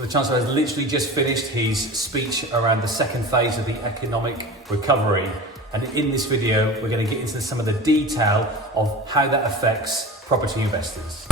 The Chancellor has literally just finished his speech around the second phase of the economic recovery. And in this video, we're going to get into some of the detail of how that affects property investors.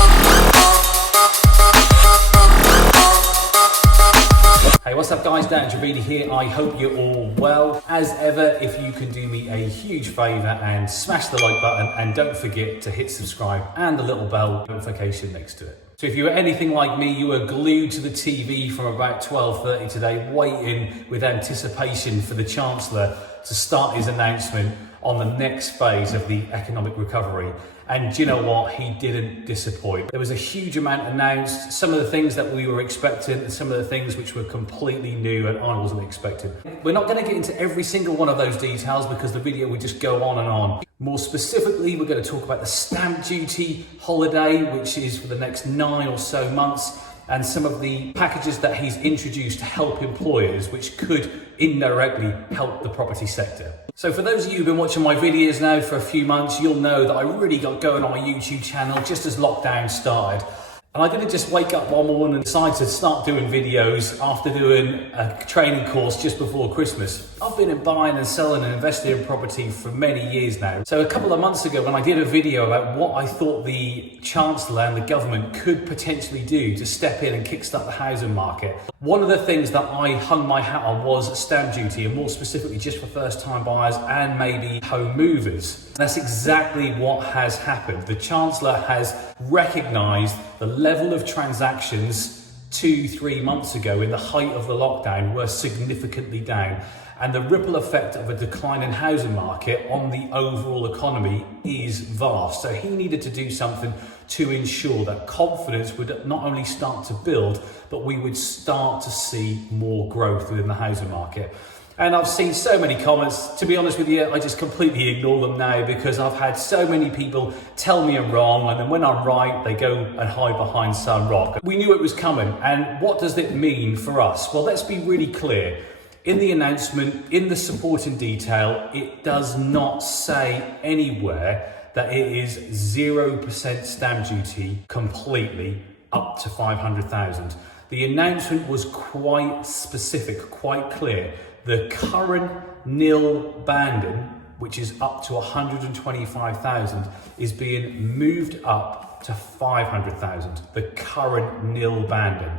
Hey, what's up guys, Dan Javidi here. I hope you're all well. As ever, if you can do me a huge favour and smash the like button, and don't forget to hit subscribe and the little bell notification next to it. So if you were anything like me, you were glued to the TV from about 12:30 today, waiting with anticipation for the Chancellor to start his announcement on the next phase of the economic recovery. And do you know what? He didn't disappoint. There was a huge amount announced, some of the things that we were expecting and some of the things which were completely new and I wasn't expecting. We're not going to get into every single one of those details because the video would just go on and on. More specifically, we're going to talk about the stamp duty holiday, which is for the next 9 or so months, and some of the packages that he's introduced to help employers, which could indirectly help the property sector. So for those of you who've been watching my videos now for a few months, you'll know that I really got going on my YouTube channel just as lockdown started. And I didn't just wake up one morning and decide to start doing videos after doing a training course just before Christmas. I've been in buying and selling and investing in property for many years now. So a couple of months ago when I did a video about what I thought the Chancellor and the government could potentially do to step in and kickstart the housing market, one of the things that I hung my hat on was stamp duty, and more specifically just for first time buyers and maybe home movers. And that's exactly what has happened. The Chancellor has recognised the level of transactions 2-3 months ago in the height of the lockdown were significantly down, and the ripple effect of a decline in housing market on the overall economy is vast. So he needed to do something to ensure that confidence would not only start to build, but we would start to see more growth within the housing market. And I've seen so many comments, to be honest with you, I just completely ignore them now because I've had so many people tell me I'm wrong, and then when I'm right, they go and hide behind some rock. We knew it was coming, and what does it mean for us? Well, let's be really clear. In the announcement, in the supporting detail, it does not say anywhere that it is 0% stamp duty completely up to 500,000. The announcement was quite specific, quite clear. The current nil banding, which is up to 125,000, is being moved up to 500,000, the current nil banding.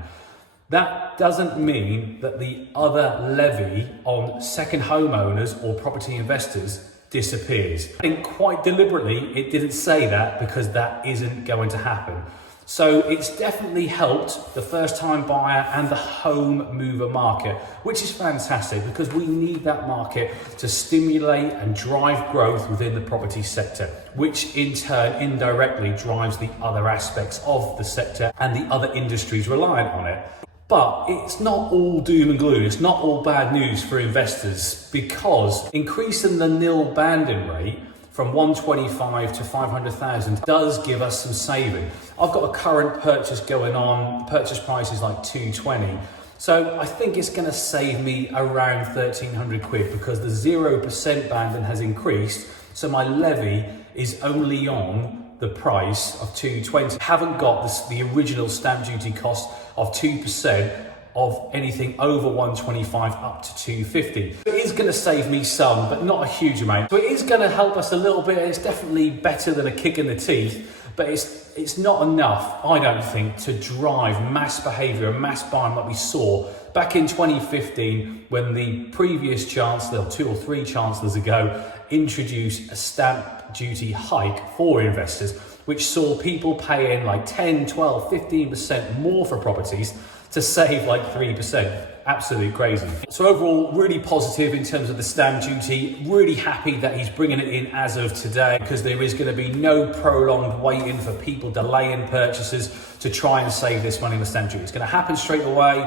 That doesn't mean that the other levy on second homeowners or property investors disappears. I think quite deliberately it didn't say that because that isn't going to happen. So it's definitely helped the first time buyer and the home mover market, which is fantastic because we need that market to stimulate and drive growth within the property sector, which in turn indirectly drives the other aspects of the sector and the other industries reliant on it. But it's not all doom and gloom, it's not all bad news for investors, because increasing the nil banding rate from 125 to 500,000 does give us some saving. I've got a current purchase going on, purchase price is like 220. So I think it's gonna save me around 1,300 quid because the 0% banding has increased. So my levy is only on the price of 220. Haven't got the original stamp duty cost of 2% of anything over 125 up to 250. It is going to save me some, but not a huge amount. So it is going to help us a little bit. It's definitely better than a kick in the teeth, but it's not enough, I don't think, to drive mass behaviour and mass buying like we saw back in 2015 when the previous Chancellor, 2 or 3 Chancellors ago, introduced a stamp duty hike for investors, which saw people paying like 10, 12, 15% more for properties to save like 3%. Absolutely crazy. So overall, really positive in terms of the stamp duty. Really happy that he's bringing it in as of today because there is going to be no prolonged waiting for people delaying purchases to try and save this money on the stamp duty. It's going to happen straight away,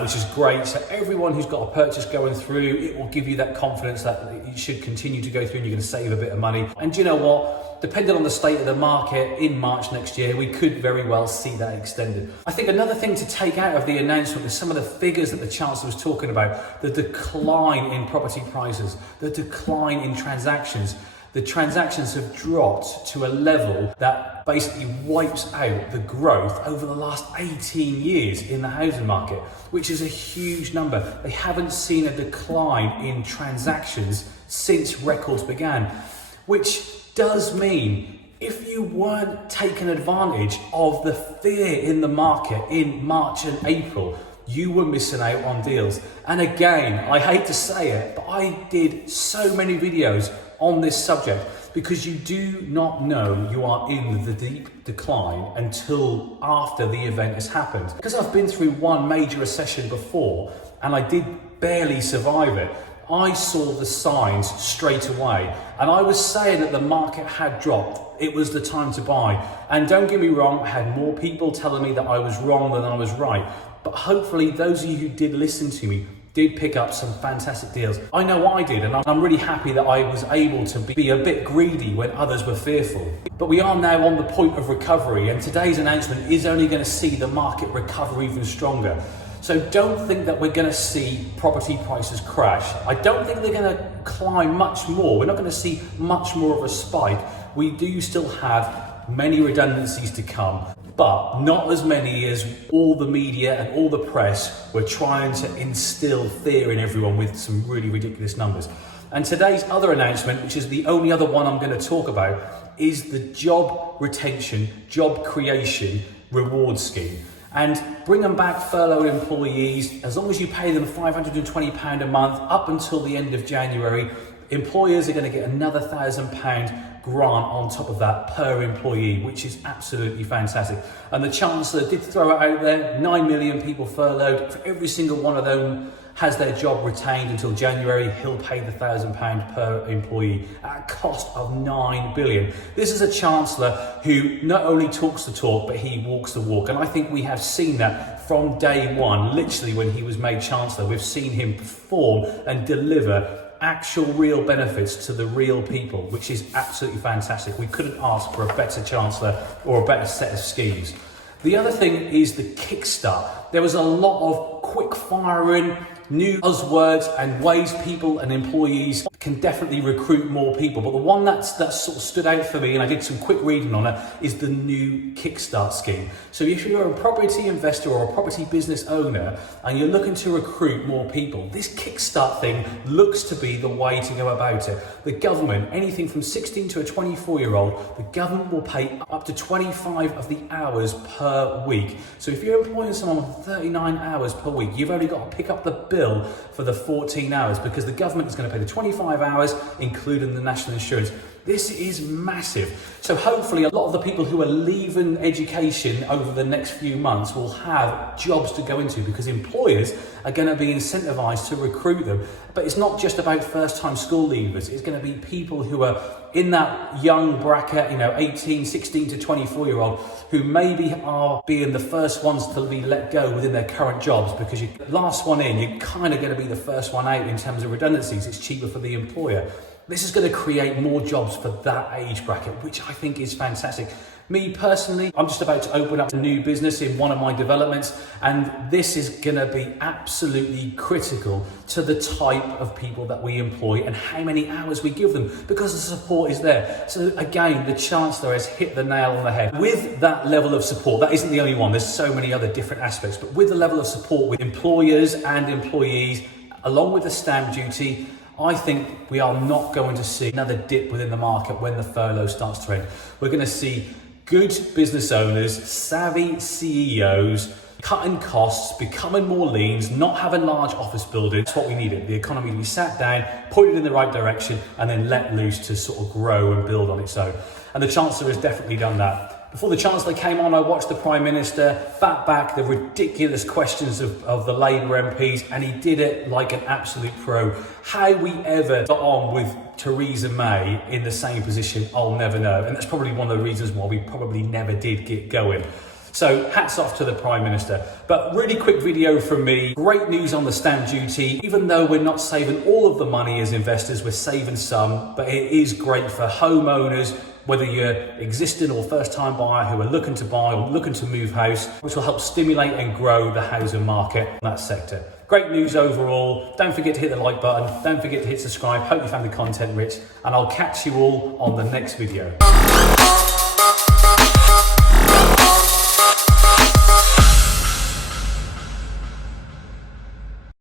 which is great. So everyone who's got a purchase going through, it will give you that confidence that it should continue to go through and you're going to save a bit of money. And do you know what? Depending on the state of the market in March next year, we could very well see that extended. I think another thing to take out of the announcement is some of the figures that the Chancellor was talking about, the decline in property prices, the decline in transactions. The transactions have dropped to a level that basically wipes out the growth over the last 18 years in the housing market, which is a huge number. They haven't seen a decline in transactions since records began, which does mean if you weren't taking advantage of the fear in the market in March and April, you were missing out on deals. And again, I hate to say it, but I did so many videos on this subject because you do not know you are in the deep decline until after the event has happened. Because I've been through one major recession before and I did barely survive it, I saw the signs straight away. And I was saying that the market had dropped. It was the time to buy. And don't get me wrong, I had more people telling me that I was wrong than I was right. But hopefully those of you who did listen to me did pick up some fantastic deals. I know I did, and I'm really happy that I was able to be a bit greedy when others were fearful. But we are now on the point of recovery, and today's announcement is only going to see the market recover even stronger. So don't think that we're going to see property prices crash. I don't think they're going to climb much more. We're not going to see much more of a spike. We do still have many redundancies to come, but not as many as all the media and all the press were trying to instill fear in everyone with some really ridiculous numbers. And today's other announcement, which is the only other one I'm going to talk about, is the job retention, job creation reward scheme. And bringing back furloughed employees, as long as you pay them £520 a month up until the end of January, employers are going to get another £1,000 grant on top of that per employee, which is absolutely fantastic. And the Chancellor did throw it out there, 9 million people furloughed. For every single one of them has their job retained until January, he'll pay the £1,000 per employee at a cost of 9 billion. This is a Chancellor who not only talks the talk, but he walks the walk. And I think we have seen that from day one, literally when he was made Chancellor. We've seen him perform and deliver actual real benefits to the real people, which is absolutely fantastic. We couldn't ask for a better Chancellor or a better set of schemes. The other thing is the Kickstart. There was a lot of quick firing, new buzzwords and ways people and employees can definitely recruit more people. But the one that sort of stood out for me, and I did some quick reading on it, is the new Kickstart scheme. So if you're a property investor or a property business owner and you're looking to recruit more people, this Kickstart thing looks to be the way to go about it. The government, anything from 16 to a 24-year-old, the government will pay up to 25 of the hours per week. So if you're employing someone for 39 hours per week, you've only got to pick up the bill for the 14 hours because the government is going to pay the 25 hours, including the national insurance. This is massive. So hopefully a lot of the people who are leaving education over the next few months will have jobs to go into because employers are going to be incentivized to recruit them. But it's not just about first-time school leavers. It's going to be people who are in that young bracket, 18, 16 to 24-year-old, who maybe are being the first ones to be let go within their current jobs because you're last one in, you're kind of going to be the first one out in terms of redundancies. It's cheaper for the employer. This is going to create more jobs for that age bracket, which I think is fantastic. Me personally, I'm just about to open up a new business in one of my developments, and this is going to be absolutely critical to the type of people that we employ and how many hours we give them, because the support is there. So again, the Chancellor has hit the nail on the head. With that level of support, that isn't the only one, there's so many other different aspects, but with the level of support with employers and employees, along with the stamp duty, I think we are not going to see another dip within the market when the furlough starts to end. We're going to see good business owners, savvy CEOs, cutting costs, becoming more lean, not having large office buildings. That's what we needed. The economy to be sat down, pointed in the right direction, and then let loose to sort of grow and build on its own. And the Chancellor has definitely done that. Before the Chancellor came on, I watched the Prime Minister bat back the ridiculous questions of the Labour MPs, and he did it like an absolute pro. How we ever got on with Theresa May in the same position, I'll never know. And that's probably one of the reasons why we probably never did get going. So hats off to the Prime Minister. But really quick video from me. Great news on the stamp duty. Even though we're not saving all of the money as investors, we're saving some, but it is great for homeowners, whether you're existing or first time buyer who are looking to buy or looking to move house, which will help stimulate and grow the housing market in that sector. Great news overall. Don't forget to hit the like button. Don't forget to hit subscribe. Hope you found the content rich, and I'll catch you all on the next video.